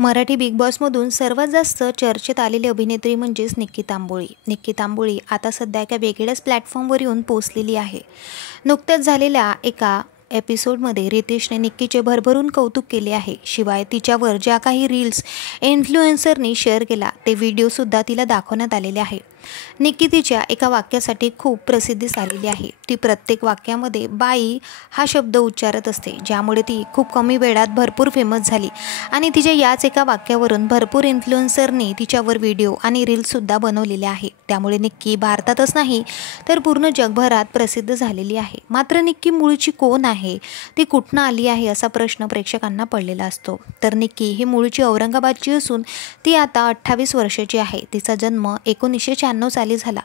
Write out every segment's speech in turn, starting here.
Marathi big बॉसमधून सर्वात जास्त चर्चेत आलेली अभिनेत्री म्हणजेच निक्की तांबोळी. निक्की तांबोळी आता सध्या एका वेगळ्याच प्लॅटफॉर्मवर येऊन पोहोचलेली आहे. नुकत्याच झालेल्या एका एपिसोडमध्ये रितेशने निक्कीचे भरभरून कौतुक केले आहे. शिवाय तिच्यावर ज्या काही रील्स इन्फ्लुएन्सरनी शेअर केला ते व्हिडिओसुद्धा तिला दाखवण्यात आलेले आहे. निक्की तिच्या एका वाक्यासाठी खूप प्रसिद्धीस आलेली आहे. ती प्रत्येक वाक्यामध्ये बाई हा शब्द उच्चारत असते, ज्यामुळे ती खूप कमी वेळात भरपूर फेमस झाली आणि तिच्या याच एका वाक्यावरून भरपूर इन्फ्लुएन्सरनी तिच्यावर व्हिडिओ आणि रील्ससुद्धा बनवलेले आहे. त्यामुळे निक्की भारतातच नाही तर पूर्ण जगभरात प्रसिद्ध झालेली आहे. मात्र निक्की मूळची कोण आहे, ती कुठनं आली आहे असा प्रश्न प्रेक्षकांना पडलेला असतो. तर निक्की ही मूळची औरंगाबादची असून ती आता 28 वर्षाची आहे. तिचा जन्म 1996 साली झाला.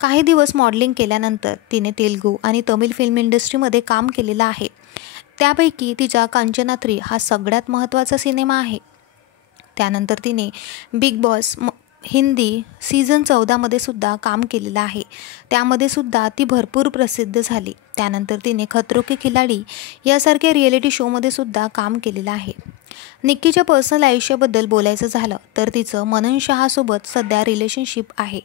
काही दिवस मॉडेलिंग केल्यानंतर तिने तेलुगू आणि तमिळ फिल्म इंडस्ट्रीमध्ये काम केलेलं आहे. त्यापैकी तिचा कांचना 3 हा सगळ्यात महत्त्वाचा सिनेमा आहे. त्यानंतर तिने बिग बॉस हिंदी सीझन 14 मध्ये सुद्धा काम केलेलं आहे. त्यामध्ये सुद्धा ती भरपूर प्रसिद्ध झाली. त्यानंतर तिने खतरों के खिलाडी यासारख्या रिॲलिटी शोमध्ये सुद्धा काम केलेलं आहे. निक्कीच्या पर्सनल आयुष्याबद्दल बोलायचं झालं तर तिचं मनन शहासोबत सध्या रिलेशनशिप आहे.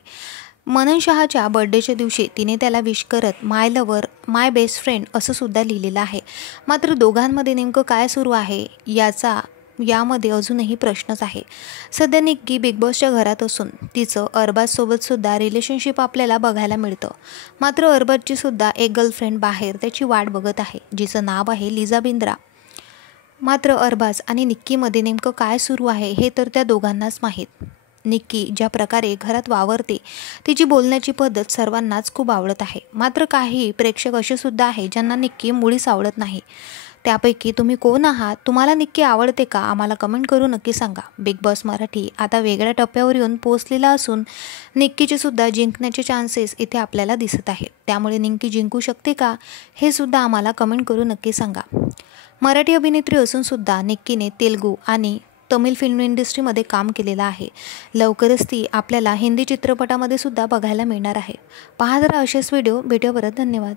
मनन शहाच्या बर्थडेच्या दिवशी तिने त्याला विश करत माय लवर माय बेस्ट फ्रेंड असं सुद्धा लिहिलेलं आहे. मात्र दोघांमध्ये नेमकं काय सुरू आहे यामध्ये अजूनही प्रश्नच आहे. सध्या निक्की बिग बॉसच्या घरात असून तिचं अरबाजसोबत सुद्धा रिलेशनशिप आपल्याला बघायला मिळतं. मात्र अरबाजची सुद्धा एक गर्लफ्रेंड बाहेर त्याची वाट बघत आहे, जिचं नाव आहे लिझा बिंद्रा. मात्र अरबाज आणि निक्कीमध्ये नेमकं काय सुरू आहे हे तर त्या दोघांनाच माहीत. निक्की ज्या प्रकारे घरात वावरते, तिची बोलण्याची पद्धत सर्वांनाच खूप आवडत आहे. मात्र काही प्रेक्षक असे सुद्धा आहे ज्यांना निक्की मुळीच आवडत नाही. त्यापैकी तुम्ही कोण आहात? तुम्हाला निक्की आवडते का? आम्हाला कमेंट करून नक्की सांगा. बिग बॉस मराठी आता वेगळ्या टप्प्यावर येऊन पोहोचलेला असून निक्कीचे सुद्धा जिंकण्याचे चान्सेस इथे आपल्याला दिसत आहेत. त्यामुळे निक्की जिंकू शकते का हे सुद्धा आम्हाला कमेंट करून नक्की सांगा. मराठी अभिनेत्री असून सुद्धा निक्कीने तेलुगू आणि तमिळ फिल्म इंडस्ट्रीमध्ये काम केलेलं आहे. लवकरच ती आपल्याला हिंदी चित्रपटामध्ये सुद्धा बघायला मिळणार आहे. पाहत राहा असेच व्हिडिओ. भेटूया परत. धन्यवाद.